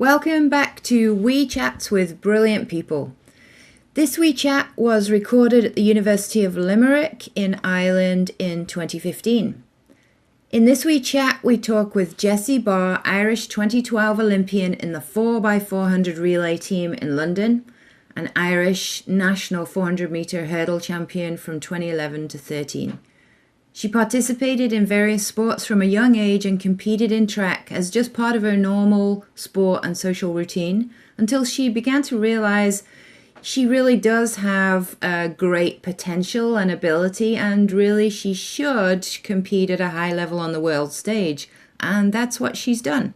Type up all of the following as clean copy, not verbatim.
Welcome back to Wee Chats with Brilliant People. This Wee Chat was recorded at the University of Limerick in Ireland in 2015. In this Wee Chat, we talk with Jessie Barr, Irish 2012 Olympian in the 4x400 relay team in London, an Irish national 400 metre hurdle champion from 2011 to 13. She participated in various sports from a young age and competed in track as just part of her normal sport and social routine until she began to realize she really does have a great potential and ability, and really she should compete at a high level on the world stage, and that's what she's done.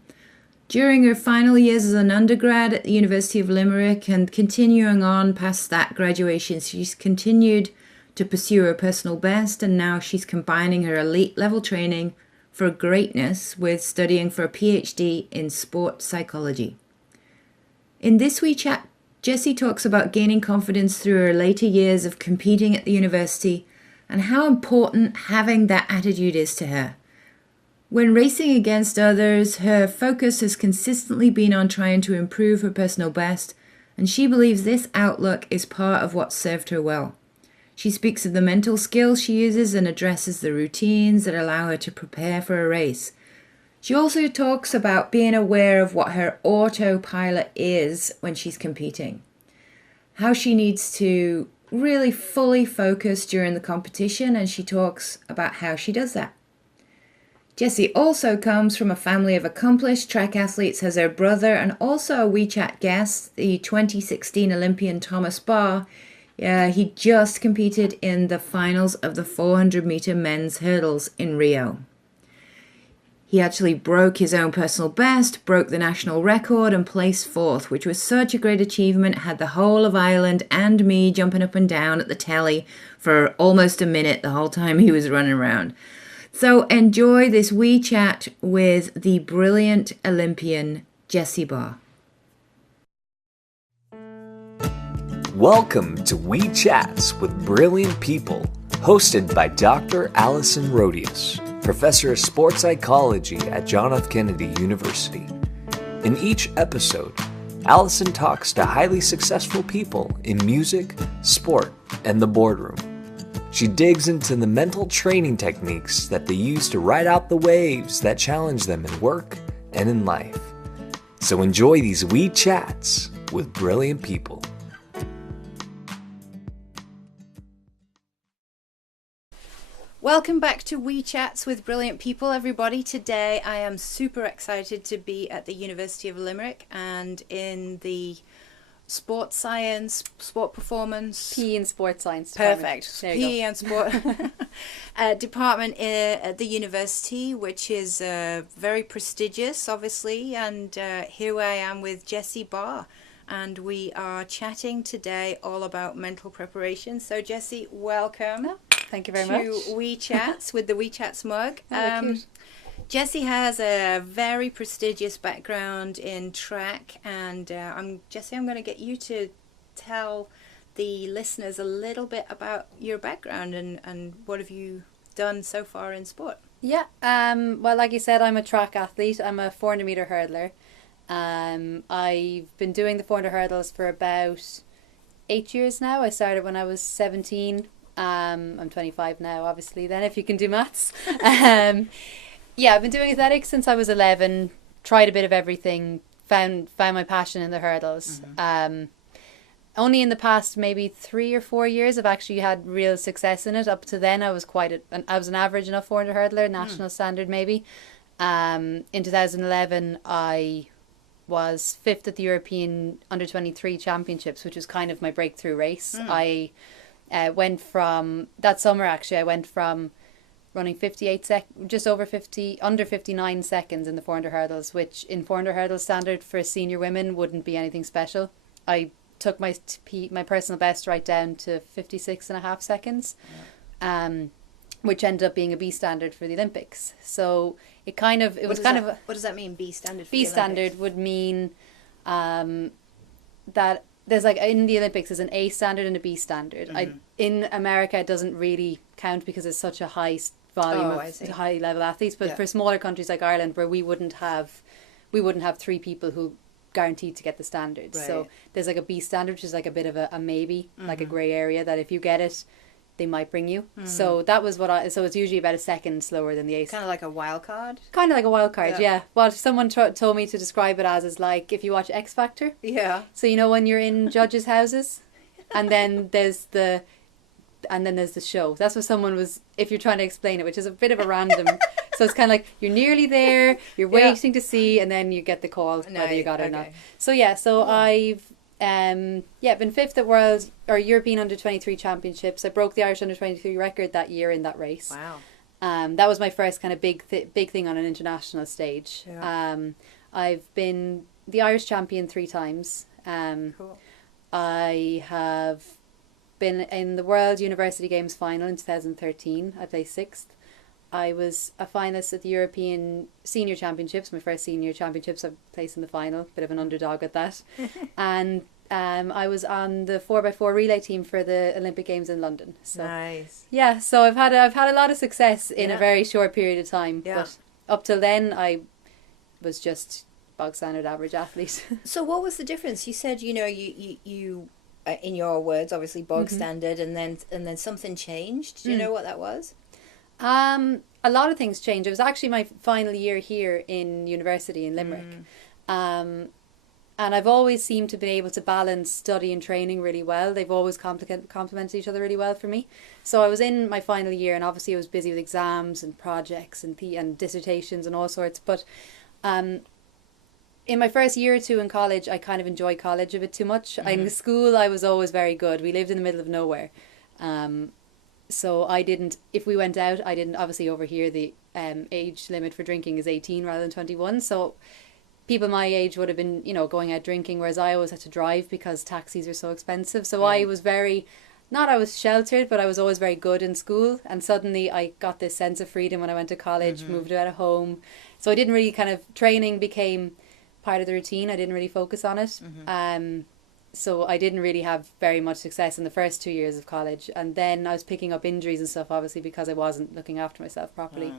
During her final years as an undergrad at the University of Limerick and continuing on past that graduation, she's continued to pursue her personal best, and now she's combining her elite level training for greatness with studying for a PhD in sport psychology. In this Wee Chat, Jessie talks about gaining confidence through her later years of competing at the university and how important having that attitude is to her. When racing against others, her focus has consistently been on trying to improve her personal best, and she believes this outlook is part of what served her well. She speaks of the mental skills she uses and addresses the routines that allow her to prepare for a race. She also talks about being aware of what her autopilot is when she's competing, how she needs to really fully focus during the competition, and she talks about how she does that. Jessie also comes from a family of accomplished track athletes as her brother and also a Wee Chat guest, the 2016 Olympian Thomas Barr. He just competed in the finals of the 400 metre men's hurdles in Rio. He actually broke his own personal best, broke the national record and placed fourth, which was such a great achievement, had the whole of Ireland and me jumping up and down at the telly for almost a minute the whole time he was running around. So enjoy this Wee Chat with the brilliant Olympian Jessie Barr. Welcome to Wee Chats with Brilliant People, hosted by Dr. Alison Rodius, Professor of Sports Psychology at John F. Kennedy University. In each episode, Alison talks to highly successful people in music, sport, and the boardroom. She digs into the mental training techniques that they use to ride out the waves that challenge them in work and in life. So enjoy these Wee Chats with Brilliant People. Welcome back to Wee Chats with Brilliant People, everybody. Today I am super excited to be at the University of Limerick and in the sports science, sport performance... PE and sports science Perfect. PE and sport department at the university, which is very prestigious, obviously. And here I am with Jessie Barr. And we are chatting today all about mental preparation. So, Jessie, welcome. Thank you very much. To Wee Chats with the Wee Chats mug. Cute. Jessie has a very prestigious background in track, and Jessie, I'm going to get you to tell the listeners a little bit about your background and what have you done so far in sport. Yeah, well, like you said, I'm a track athlete. I'm a 400 metre hurdler. I've been doing the 400 hurdles for about 8 years now. I started when I was 17. I'm 25 now, obviously, then, if you can do maths. Yeah, I've been doing athletics since I was 11, tried a bit of everything, found my passion in the hurdles. Mm-hmm. Only in the past maybe 3 or 4 years I've actually had real success in it. Up to then I was I was an average enough 400 hurdler, national standard maybe. In 2011 I was 5th at the European Under-23 Championships, which was kind of my breakthrough race. I went from, that summer actually, I went from running just over 50, under 59 seconds in the 400 hurdles, which in 400 hurdles standard for senior women wouldn't be anything special. I took my personal best right down to 56.5 seconds, which ended up being a B standard for the Olympics. So it was kind of... What does that mean, B standard for B the Olympics? standard would mean that there's like, in the Olympics there's an A standard and a B standard. Mm-hmm. In America it doesn't really count because it's such a high volume of high level athletes, but for smaller countries like Ireland, where we wouldn't have 3 people who guaranteed to get the standards. Right. So there's like a B standard, which is like a bit of a maybe, like a grey area, that if you get it, they might bring you. So that was so it's usually about a second slower than the A. Kind of like a wild card? Kind of like a wild card, yeah. Well, someone told me to describe it as is like if you watch X Factor. Yeah. So you know when you're in judges' houses, and then there's the show. That's what someone was, if you're trying to explain it, which is a bit of a random. So it's kind of like you're nearly there, you're waiting to see, and then you get the call whether you got it or not. So yeah, I've been fifth at World or European Under-23 Championships. I broke the Irish Under-23 record that year in that race. Wow. That was my first kind of big thing on an international stage. Yeah. I've been the Irish champion 3 times. Cool. I have been in the World University Games final in 2013. I placed 6th. I was a finalist at the European Senior Championships, my first senior championships. I placed in the final, bit of an underdog at that. And I was on the 4x4 relay team for the Olympic Games in London. So, nice. Yeah, so I've had a lot of success in a very short period of time. Yeah. But up till then, I was just bog standard average athlete. So what was the difference? You said, you in your words, obviously bog standard, and then something changed. Do you know what that was? A lot of things changed. It was actually my final year here in university in Limerick. And I've always seemed to be able to balance study and training really well. They've always complemented each other really well for me. So I was in my final year, and obviously I was busy with exams and projects and dissertations and all sorts. But in my first year or two in college, I kind of enjoyed college a bit too much. In school, I was always very good. We lived in the middle of nowhere. So if we went out, I didn't, obviously over here, the age limit for drinking is 18 rather than 21. So people my age would have been, going out drinking, whereas I always had to drive because taxis are so expensive. So I was I was sheltered, but I was always very good in school. And suddenly I got this sense of freedom when I went to college, moved out of home. So I didn't really training became part of the routine. I didn't really focus on it. So I didn't really have very much success in the first 2 years of college. And then I was picking up injuries and stuff, obviously, because I wasn't looking after myself properly.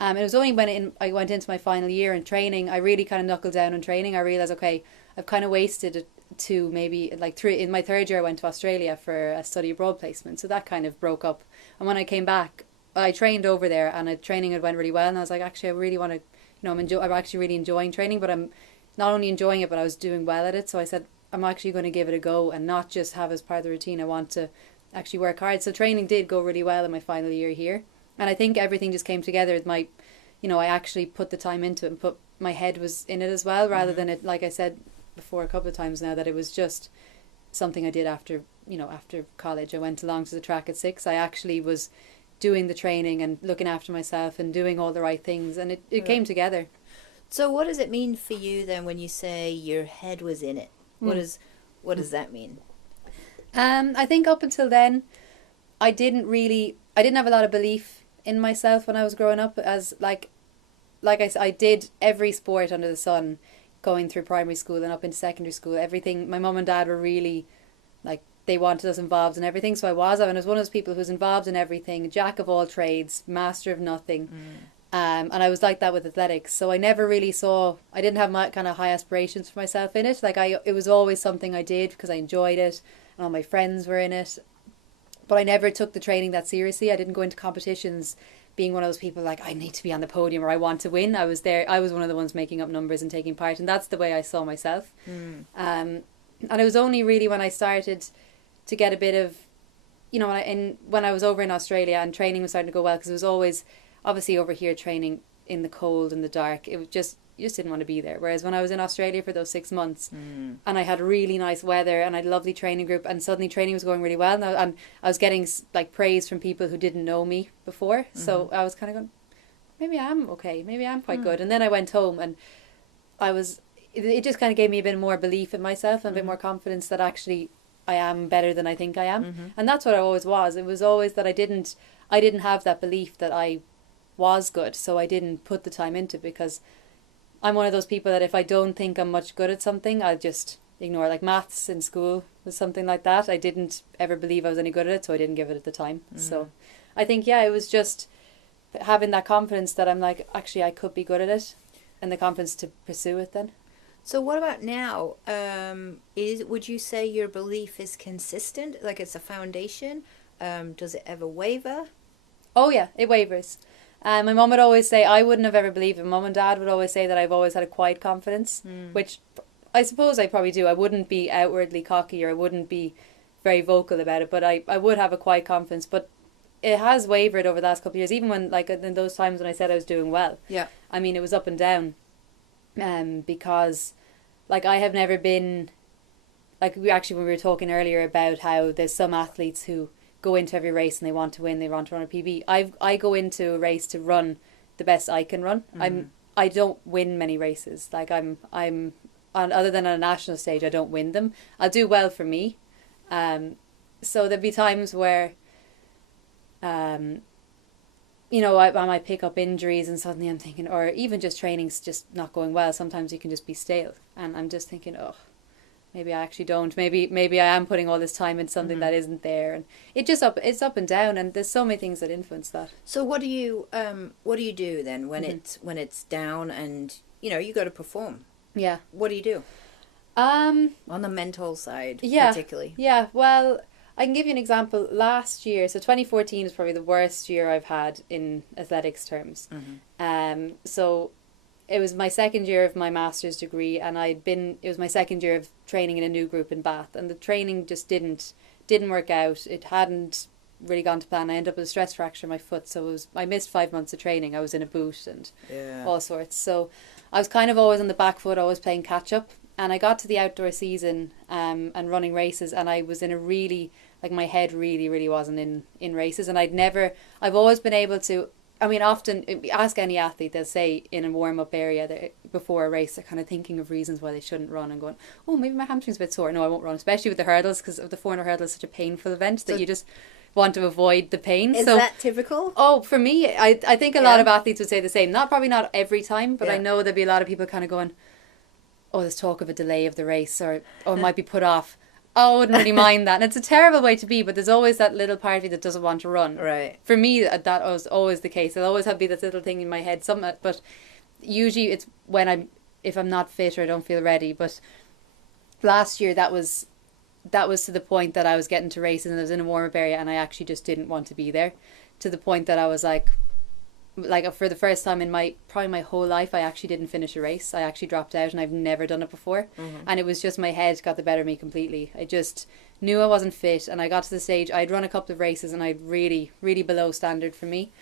It was only when I went into my final year in training, I really kind of knuckled down on training. I realised, okay, I've kind of wasted 2, maybe like 3. In my third year, I went to Australia for a study abroad placement. So that kind of broke up. And when I came back, I trained over there, and training had went really well. And I was like, actually, I really want to, I'm actually really enjoying training, but I'm not only enjoying it, but I was doing well at it. So I said, I'm actually going to give it a go and not just have as part of the routine. I want to actually work hard. So training did go really well in my final year here. And I think everything just came together. I actually put the time into it and my head was in it as well, rather than it, like I said before a couple of times now, that it was just something I did after college. I went along to the track at 6. I actually was doing the training and looking after myself and doing all the right things. And it came together. So what does it mean for you then when you say your head was in it? What does that mean? I think up until then, I didn't have a lot of belief in myself when I was growing up. As like I said, I did every sport under the sun, going through primary school and up into secondary school. Everything. My mum and dad were really, they wanted us involved in everything. So I was one of those people who was involved in everything, jack of all trades, master of nothing. And I was like that with athletics. So I never really I didn't have my kind of high aspirations for myself in it. It was always something I did because I enjoyed it and all my friends were in it. But I never took the training that seriously. I didn't go into competitions being one of those people I need to be on the podium or I want to win. I was one of the ones making up numbers and taking part. And that's the way I saw myself. And it was only really when I started to get a bit of, when I was over in Australia and training was starting to go well, because it was always, obviously over here training in the cold and the dark, you just didn't want to be there. Whereas when I was in Australia for those 6 months and I had really nice weather and I had a lovely training group and suddenly training was going really well and I was getting praise from people who didn't know me before. So I was kind of going, maybe I'm okay, maybe I'm quite good. And then I went home and it just kind of gave me a bit more belief in myself and a bit more confidence that actually I am better than I think I am. And that's what I always was. It was always that I didn't have that belief that I was good, so I didn't put the time into it, because I'm one of those people that if I don't think I'm much good at something, I'll just ignore. Like maths in school was something like that. I didn't ever believe I was any good at it, so I didn't give it at the time. So I think, it was just having that confidence that I'm actually I could be good at it, and the confidence to pursue it then. So what about now? Would you say your belief is consistent? Like it's a foundation? Does it ever waver? Oh yeah, it wavers. My mum would always say, I wouldn't have ever believed it. Mum and dad would always say that I've always had a quiet confidence, which I suppose I probably do. I wouldn't be outwardly cocky, or I wouldn't be very vocal about it, but I would have a quiet confidence. But it has wavered over the last couple of years, even when, like, in those times when I said I was doing well. Yeah. I mean, it was up and down. Because, like, I have never been, like, when we were talking earlier about how there's some athletes who go into every race and they want to win, they want to run a PB. I go into a race to run the best I can run. I don't win many races. Like, I'm on, other than on a national stage, I don't win them. I'll do well for me. So there'd be times where, you know, I might pick up injuries and suddenly I'm thinking, or even just training's just not going well. Sometimes you can just be stale, and I'm just thinking, oh, maybe I actually don't. Maybe I am putting all this time into something that isn't there, and it's up and down, and there's so many things that influence that. So what do you do then when it's down and you know you got to perform? Yeah. What do you do? On the mental side, particularly. Yeah. Well, I can give you an example. Last year, so 2014 is probably the worst year I've had in athletics terms. So it was my second year of my master's degree, and it was my second year of training in a new group in Bath, and the training just didn't work out. It hadn't really gone to plan. I ended up with a stress fracture in my foot, so I missed 5 months of training. I was in a boot and all sorts. So I was kind of always on the back foot, always playing catch up. And I got to the outdoor season and running races, and I was in a really, like, my head really, really wasn't in races. And I've always been able to, I mean, often, ask any athlete, they'll say in a warm-up area before a race, they're kind of thinking of reasons why they shouldn't run and going, oh, maybe my hamstring's a bit sore. No, I won't run, especially with the hurdles, because the 400 hurdle is such a painful event that you just want to avoid the pain. Is that typical? Oh, for me, I think a lot of athletes would say the same. Probably not every time, but I know there'd be a lot of people kind of going, oh, there's talk of a delay of the race, or it might be put off. Oh, I wouldn't really mind that. And it's a terrible way to be, but there's always that little part of you that doesn't want to run. Right. For me, that was always the case. There'll always be this little thing in my head, but usually it's when if I'm not fit or I don't feel ready. But last year, that was to the point that I was getting to races and I was in a warm-up area and I actually just didn't want to be there, to the point that I was like for the first time in probably my whole life, I actually didn't finish a race. I actually dropped out, and I've never done it before. And it was just my head got the better of me completely. I just knew I wasn't fit, and I got to the stage, I'd run a couple of races and I'd really, really below standard for me.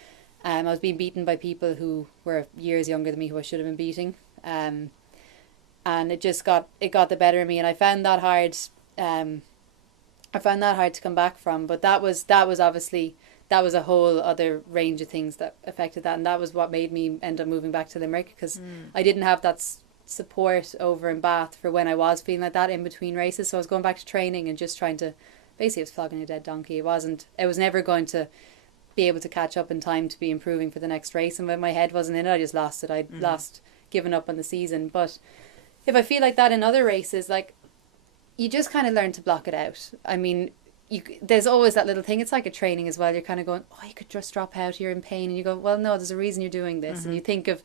I was being beaten by people who were years younger than me, who I should have been beating. And it got the better of me, and I found that hard. I found that hard to come back from. But that was obviously, that was a whole other range of things that affected that, and that was what made me end up moving back to Limerick, because I didn't have that support over in Bath for when I was feeling like that in between races. So I was going back to training and just trying to, basically I was flogging a dead donkey. I was never going to be able to catch up in time to be improving for the next race, and when my head wasn't in it, I just lost it. I'd given up on the season. But if I feel like that in other races, like, you just kind of learn to block it out. I mean, there's always that little thing. It's like a training as well. You're kind of going, oh, you could just drop out, you're in pain, and you go, well, no, there's a reason you're doing this. And you think of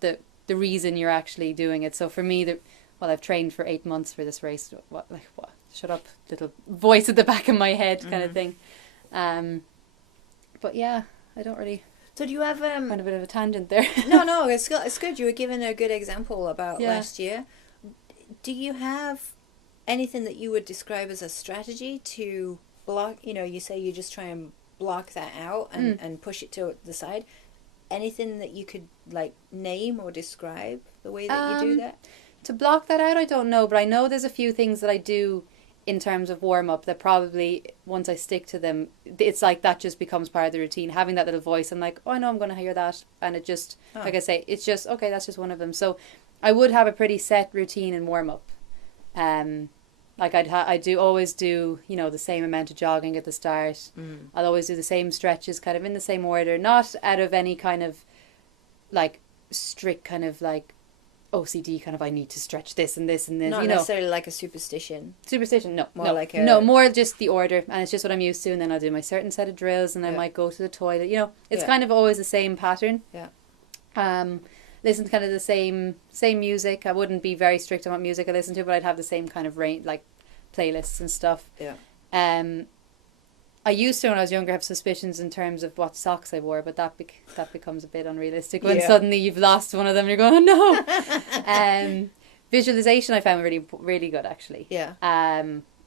the reason you're actually doing it. So for me, I've trained for 8 months for this race. What? Shut up, little voice at the back of my head kind of thing. But yeah, I don't really. So do you have kind of a bit of a tangent there? No, it's good. You were given a good example about last year. Do you have anything that you would describe as a strategy to block? You know, you say you just try and block that out and push it to the side. Anything that you could like name or describe the way that you do that? To block that out, I don't know, but I know there's a few things that I do in terms of warm-up that probably, once I stick to them, it's like that just becomes part of the routine. Having that little voice, I'm like, oh, I know I'm going to hear that. And it just, like I say, it's just, okay, that's just one of them. So I would have a pretty set routine in warm-up. Like I do always do, you know, the same amount of jogging at the start. I'll always do the same stretches kind of in the same order, not out of any kind of like strict kind of like OCD kind of, I need to stretch this and this and this. Not necessarily like a superstition. No. Like more just the order, and it's just what I'm used to, and then I'll do my certain set of drills, and I might go to the toilet. You know, it's kind of always the same pattern. Yeah. listen to kind of the same music. I wouldn't be very strict on what music I listen to, but I'd have the same kind of range, like playlists and stuff. Yeah. I used to, when I was younger, have suspicions in terms of what socks I wore, but that becomes a bit unrealistic when suddenly you've lost one of them and you're going, oh no. Visualization I found really, really good, actually. Yeah.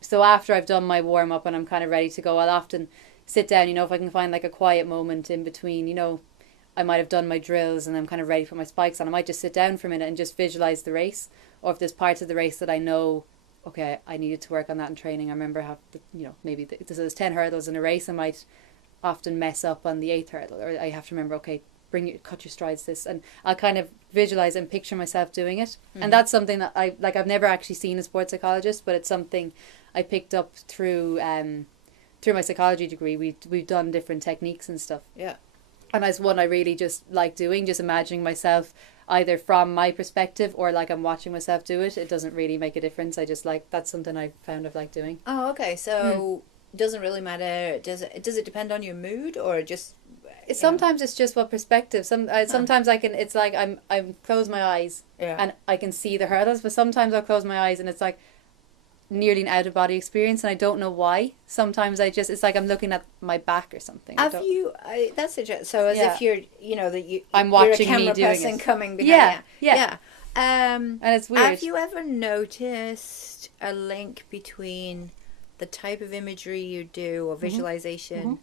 So after I've done my warm up and I'm kind of ready to go, I'll often sit down, if I can find like a quiet moment in between, I might have done my drills and I'm kind of ready for my spikes on. I might just sit down for a minute and just visualize the race. Or if there's parts of the race that I know, okay, I needed to work on that in training. I remember maybe there's 10 hurdles in a race. I might often mess up on the 8th hurdle, or I have to remember, okay, cut your strides this, and I'll kind of visualize and picture myself doing it. And that's something that I've never actually seen a sports psychologist, but it's something I picked up through my psychology degree. We've done different techniques and stuff. Yeah. And it's one I really just like doing, just imagining myself either from my perspective or like I'm watching myself do it. It doesn't really make a difference. I just that's something I found I've liked doing. Oh, okay. So it doesn't really matter. Does it depend on your mood or just? Sometimes it's just what perspective. Sometimes I can. It's like I close my eyes and I can see the hurdles, but sometimes I'll close my eyes and it's like nearly an out of body experience, and I don't know why. Sometimes it's like I'm looking at my back or something. That's interesting. So as if you're, I'm watching you're a camera me doing person it. coming behind. Yeah. And it's weird. Have you ever noticed a link between the type of imagery you do or visualization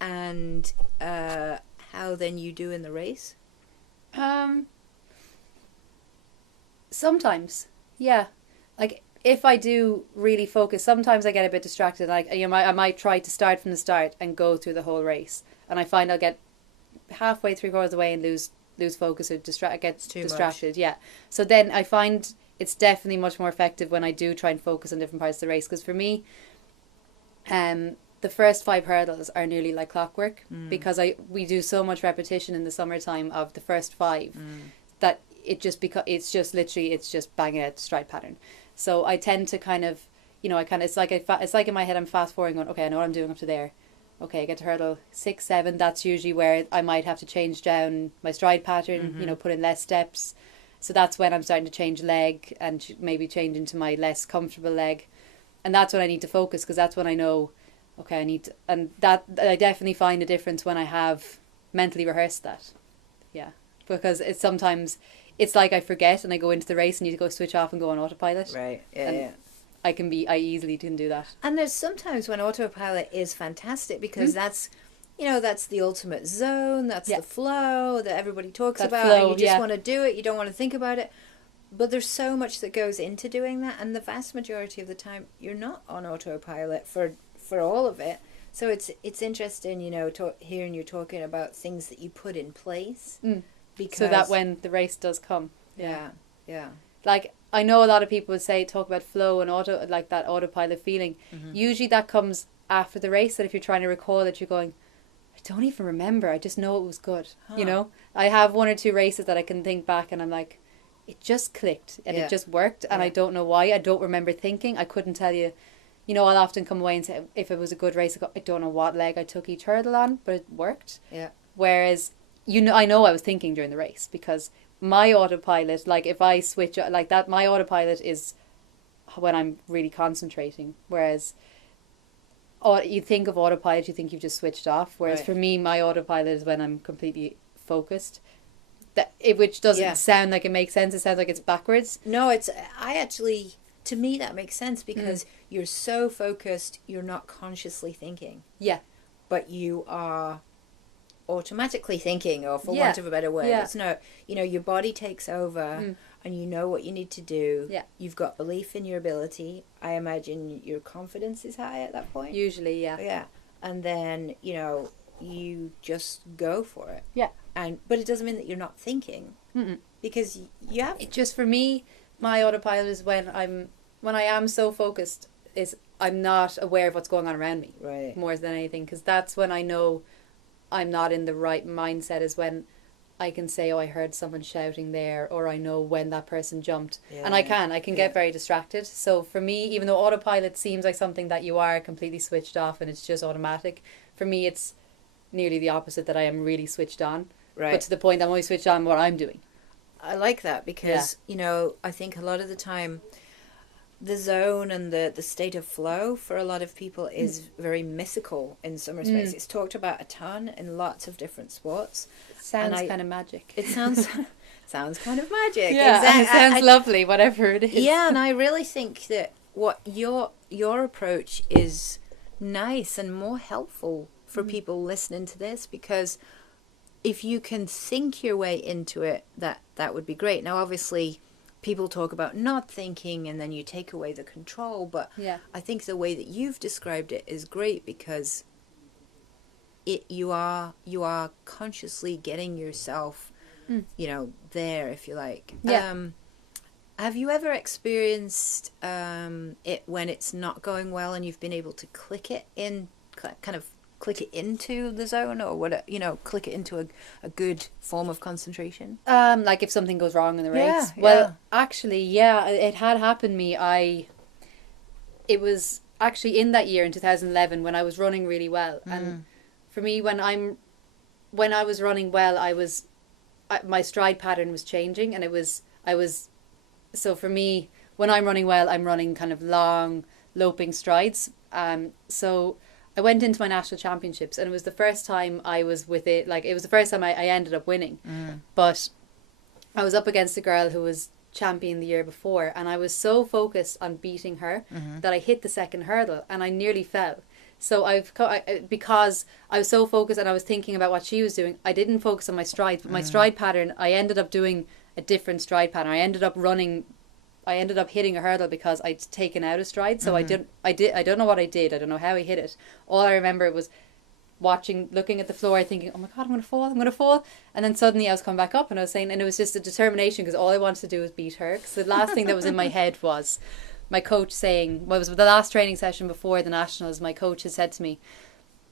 and how then you do in the race? Sometimes, yeah. Like if I do really focus, sometimes I get a bit distracted. Like I might try to start from the start and go through the whole race, and I find I'll get halfway, 3/4 of the way and lose focus or get distracted. Much. Yeah. So then I find it's definitely much more effective when I do try and focus on different parts of the race, because for me, the first 5 hurdles are nearly like clockwork because we do so much repetition in the summertime of the first 5 that it's just bang out stride pattern. So I tend to kind of, it's like in my head I'm fast forwarding going, okay, I know what I'm doing up to there. Okay, I get to hurdle 6, 7. That's usually where I might have to change down my stride pattern, put in less steps. So that's when I'm starting to change leg and maybe change into my less comfortable leg. And that's when I need to focus, because that's when I know, okay, I need to, and that I definitely find a difference when I have mentally rehearsed that. Yeah, because it's like I forget and I go into the race and need to go switch off and go on autopilot. Right. Yeah. I easily can do that. And there's sometimes when autopilot is fantastic because that's the ultimate zone. That's the flow that everybody talks about. Flow, and you just want to do it. You don't want to think about it. But there's so much that goes into doing that, and the vast majority of the time you're not on autopilot for all of it. So it's interesting, hearing you talking about things that you put in place. Because so that when the race does come. Yeah. Like, I know a lot of people would talk about flow and that autopilot feeling. Usually that comes after the race, that if you're trying to recall it, you're going, I don't even remember. I just know it was good. I have 1 or 2 races that I can think back and I'm like, it just clicked and it just worked. And I don't know why. I don't remember thinking. I couldn't tell you. I'll often come away and say, if it was a good race, I don't know what leg I took each hurdle on, but it worked. Yeah. Whereas, I know I was thinking during the race, because my autopilot, like if I switch like that, my autopilot is when I'm really concentrating. Whereas, you think of autopilot, you think you've just switched off. Whereas for me, my autopilot is when I'm completely focused. Which doesn't sound like it makes sense. It sounds like it's backwards. No, to me that makes sense, because you're so focused, you're not consciously thinking. Yeah. But you are automatically thinking, or for want of a better word. Yeah. It's no, your body takes over and you know what you need to do. Yeah. You've got belief in your ability. I imagine your confidence is high at that point. Usually, yeah. Yeah. And then, you just go for it. Yeah. But it doesn't mean that you're not thinking. Because you have... It just, for me, my autopilot is when I am so focused, is I'm not aware of what's going on around me. Right. More than anything. Because that's when I know I'm not in the right mindset, is when I can say, oh, I heard someone shouting there, or I know when that person jumped. Yeah. And I can get very distracted. So for me, even though autopilot seems like something that you are completely switched off and it's just automatic, for me it's nearly the opposite, that I am really switched on. Right. But to the point I'm only switched on what I'm doing. I like that because, you know, I think a lot of the time the zone and the state of flow for a lot of people is very mythical in some respects. It's talked about a ton in lots of different sports. It sounds kind of magic. It sounds kind of magic. Yeah, exactly. It sounds lovely, whatever it is. Yeah, and I really think that what your approach is nice and more helpful for people listening to this, because if you can think your way into it, that would be great. Now, obviously, people talk about not thinking and then you take away the control, but I think the way that you've described it is great because you are consciously getting yourself, you know, there, if you like. Yeah. Have you ever experienced it when it's not going well and you've been able to click it into the zone, or what, you know, click it into a good form of concentration? Like if something goes wrong in the race. Well, actually, it had happened to me. It was actually in that year in 2011 when I was running really well, and for me, when I was running well, my stride pattern was changing, and so for me, when I'm running well, I'm running kind of long, loping strides. So I went into my national championships, and it was the first time I was with it. Like, it was the first time I ended up winning. But I was up against a girl who was champion the year before, and I was so focused on beating her that I hit the second hurdle, and I nearly fell. So because I was so focused and I was thinking about what she was doing, I didn't focus on my strides. But my stride pattern, I ended up doing a different stride pattern. I ended up hitting a hurdle because I'd taken out a stride. So I don't know what I did. I don't know how I hit it. All I remember was looking at the floor, thinking, oh my God, I'm going to fall. And then suddenly I was coming back up, and I was saying, and it was just a determination because all I wanted to do was beat her. Because the last thing that was in my head was my coach saying, well, it was the last training session before the nationals, my coach had said to me,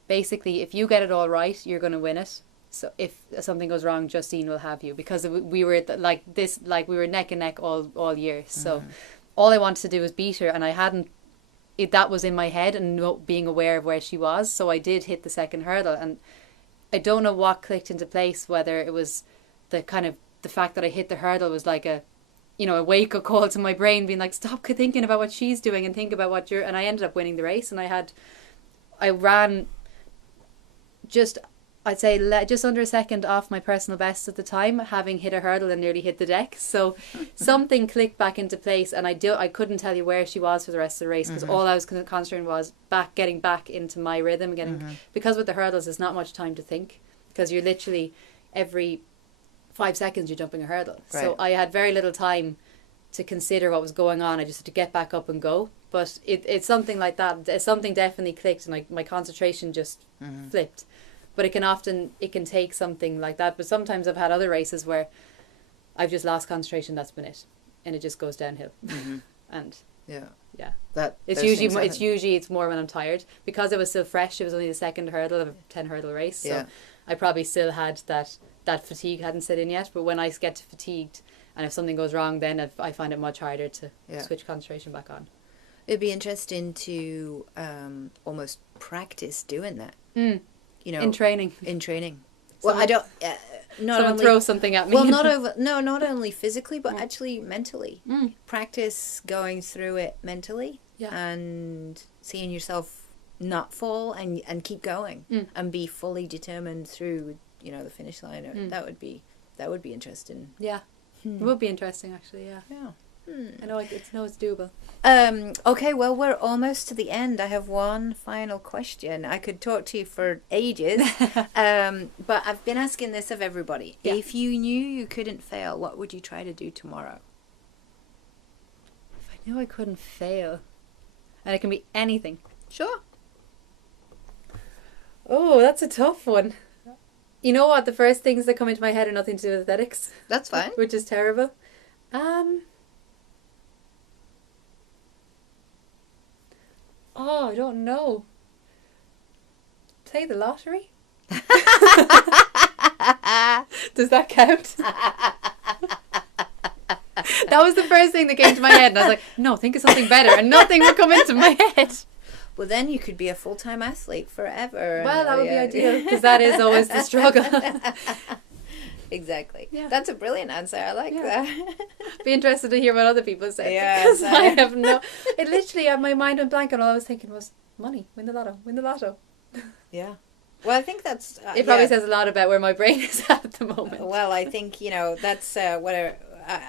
basically, if you get it all right, you're going to win it. So if something goes wrong, Justine will have you, because we were we were neck and neck all year. So all I wanted to do was beat her, and I hadn't. That was in my head and being aware of where she was. So I did hit the second hurdle, and I don't know what clicked into place. Whether it was the fact that I hit the hurdle was like a wake-up call to my brain, being like, stop thinking about what she's doing and think about what you're. And I ended up winning the race, and I ran just, I'd say, just under a second off my personal best at the time, having hit a hurdle and nearly hit the deck. So something clicked back into place, and I couldn't tell you where she was for the rest of the race, because all I was concentrating was getting back into my rhythm, because with the hurdles there's not much time to think, because you're literally every 5 seconds you're jumping a hurdle. Right. So I had very little time to consider what was going on. I just had to get back up and go. But it's something like that. Something definitely clicked, and my concentration just flipped. But it can take something like that. But sometimes I've had other races where I've just lost concentration. That's been it, and it just goes downhill. And it's more when I'm tired, because it was still fresh. It was only the second hurdle of a 10 hurdle race, so I probably still had that fatigue hadn't set in yet. But when I get fatigued, and if something goes wrong, then I find it much harder to switch concentration back on. It'd be interesting to almost practice doing that. You know, in training. Well, I don't. Not only throw something at me. Well, not only physically, but actually mentally. Practice going through it mentally, and seeing yourself not fall and keep going and be fully determined through the finish line. That would be interesting. Yeah, it would be interesting actually. Yeah. I know it's doable. Okay, well, we're almost to the end. I have one final question. I could talk to you for ages, but I've been asking this of everybody. Yeah. If you knew you couldn't fail, what would you try to do tomorrow? If I knew I couldn't fail, and it can be anything. Sure. Oh, that's a tough one. You know what? The first things that come into my head are nothing to do with athletics. That's fine. Which is terrible. Oh, I don't know. Play the lottery? Does that count? That was the first thing that came to my head, and I was like, no, think of something better, and nothing would come into my head. Well, then you could be a full-time athlete forever. Well, that would be ideal, because that is always the struggle. Exactly. Yeah. That's a brilliant answer. I like that. Be interested to hear what other people say. Yeah, Because I have no... It literally, my mind went blank and all I was thinking was, money, win the lotto, win the lotto. Yeah. Well, I think that's... It probably says a lot about where my brain is at the moment. Well, I think, that's what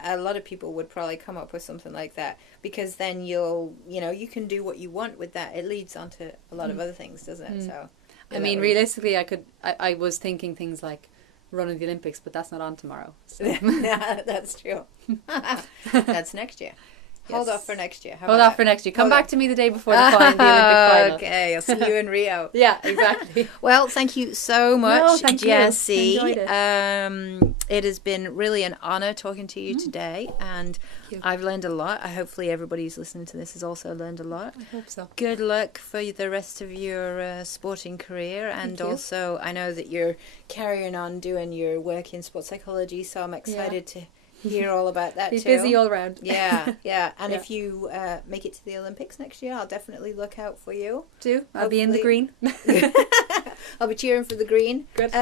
a lot of people would probably come up with something like that, because then you can do what you want with that. It leads on to a lot of other things, doesn't it? So, I mean, realistically, I was thinking things like running the Olympics, but that's not on tomorrow. So. Yeah, that's true. That's next year. Hold off for next year. Hold off for next year. Come back to me the day before the Olympic final. Okay, I'll see you in Rio. Yeah, exactly. Well, thank you so much, thank Jessie. you. Enjoyed it. It has been really an honour talking to you today, and I've learned a lot. Hopefully everybody who's listening to this has also learned a lot. I hope so. Good luck for the rest of your sporting career, and also I know that you're carrying on doing your work in sports psychology, so I'm excited to hear all about that. He's too. busy all round. Yeah. And if you make it to the Olympics next year, I'll definitely look out for you. I'll be in the green. I'll be cheering for the green. Good.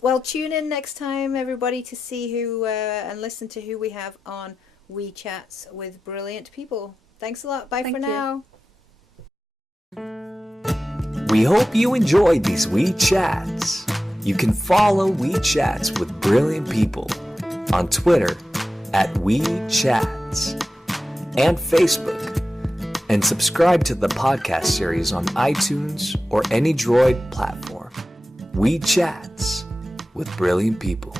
Well, tune in next time, everybody, to see who and listen to who we have on Wee Chats with Brilliant People. Thanks a lot. Bye for now. We hope you enjoyed these Wee Chats. You can follow Wee Chats with Brilliant People on Twitter @Wee Chats and Facebook, and subscribe to the podcast series on iTunes or any Droid platform. Wee Chats with Brilliant People.